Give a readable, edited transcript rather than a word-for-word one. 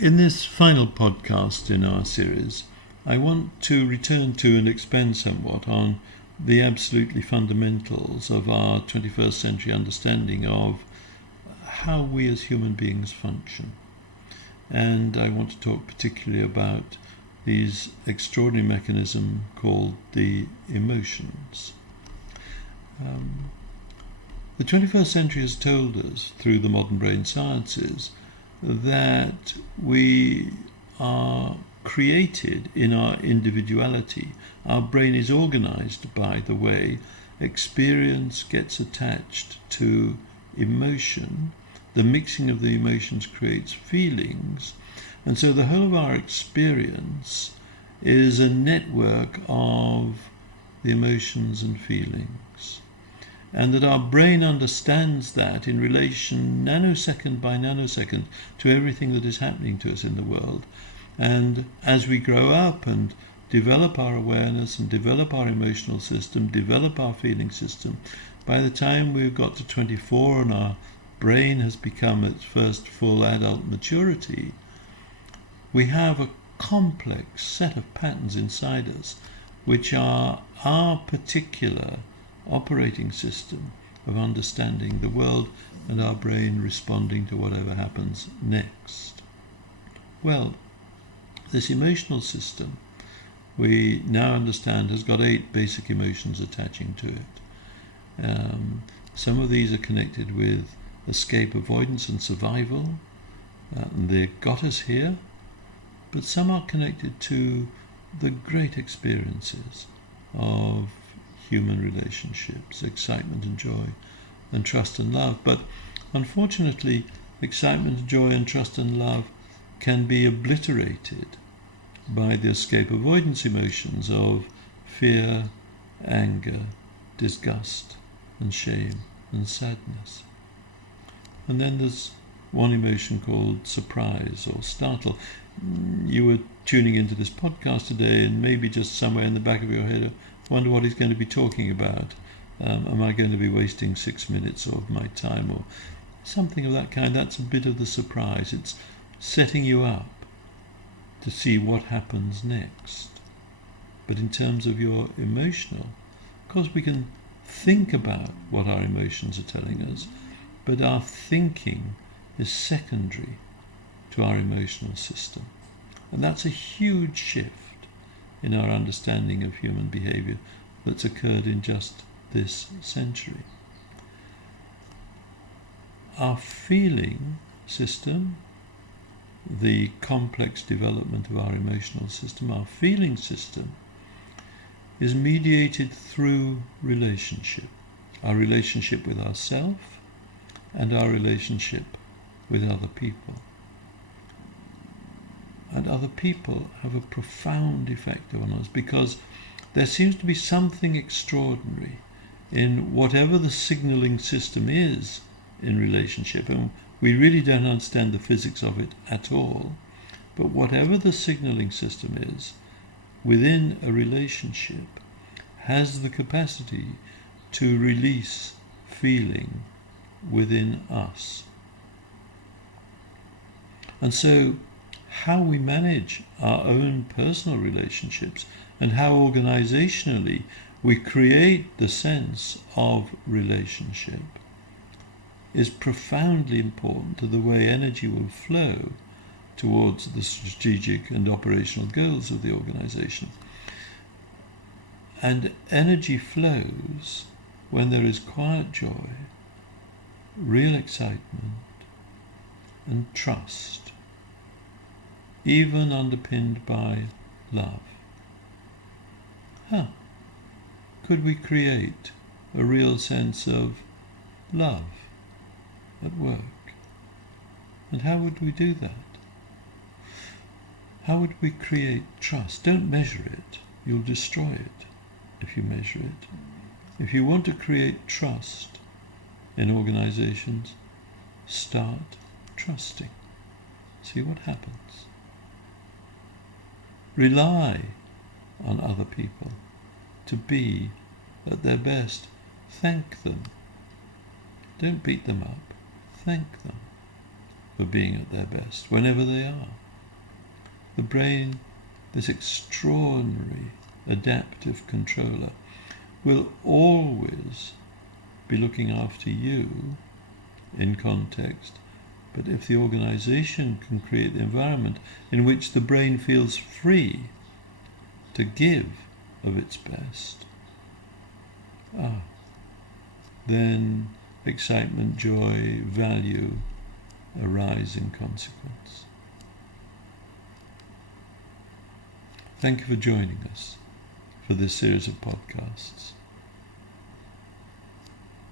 In this final podcast in our series, I want to return to and expand somewhat on the absolutely fundamentals of our 21st century understanding of how we as human beings function. And I want to talk particularly about these extraordinary mechanisms called the emotions. The 21st century has told us, through the modern brain sciences, that we are created in our individuality. Our brain is organized by the way experience gets attached to emotion. The mixing of the emotions creates feelings, and so the whole of our experience is a network of the emotions and feelings. And that our brain understands that in relation nanosecond by nanosecond to everything that is happening to us in the world. And as we grow up and develop our awareness and develop our emotional system, develop our feeling system, by the time we've got to 24 and our brain has become its first full adult maturity, we have a complex set of patterns inside us which are our particular operating system of understanding the world and our brain responding to whatever happens next. Well, this emotional system we now understand has got 8 basic emotions attaching to it. Some of these are connected with escape, avoidance and survival, and they got us here, but some are connected to the great experiences of human relationships, excitement and joy, and trust and love. But unfortunately, excitement, joy and trust and love can be obliterated by the escape avoidance emotions of fear, anger, disgust and shame and sadness. And then there's one emotion called surprise or startle. You were tuning into this podcast today and maybe just somewhere in the back of your head wonder what he's going to be talking about. Am I going to be wasting 6 minutes of my time or something of that kind? That's a bit of the surprise. It's setting you up to see what happens next. But in terms of your emotional, of course we can think about what our emotions are telling us, but our thinking is secondary to our emotional system. And that's a huge shift in our understanding of human behavior that's occurred in just this century. Our feeling system, the complex development of our emotional system, our feeling system, is mediated through relationship. Our relationship with ourselves and our relationship with other people. And other people have a profound effect on us because there seems to be something extraordinary in whatever the signaling system is in relationship, and we really don't understand the physics of it at all, but whatever the signaling system is within a relationship has the capacity to release feeling within us. And so how we manage our own personal relationships and how organizationally we create the sense of relationship is profoundly important to the way energy will flow towards the strategic and operational goals of the organization. And energy flows when there is quiet joy, real excitement and trust, even underpinned by love. Could we create a real sense of love at work? And how would we do that? How would we create trust? Don't measure it. You'll destroy it if you measure it. If you want to create trust in organizations, start trusting. See what happens. Rely on other people to be at their best. Thank them. Don't beat them up. Thank them for being at their best whenever they are. the brain, this extraordinary adaptive controller, will always be looking after you in context. But if the organisation can create the environment in which the brain feels free to give of its best, then excitement, joy, value arise in consequence. Thank you for joining us for this series of podcasts.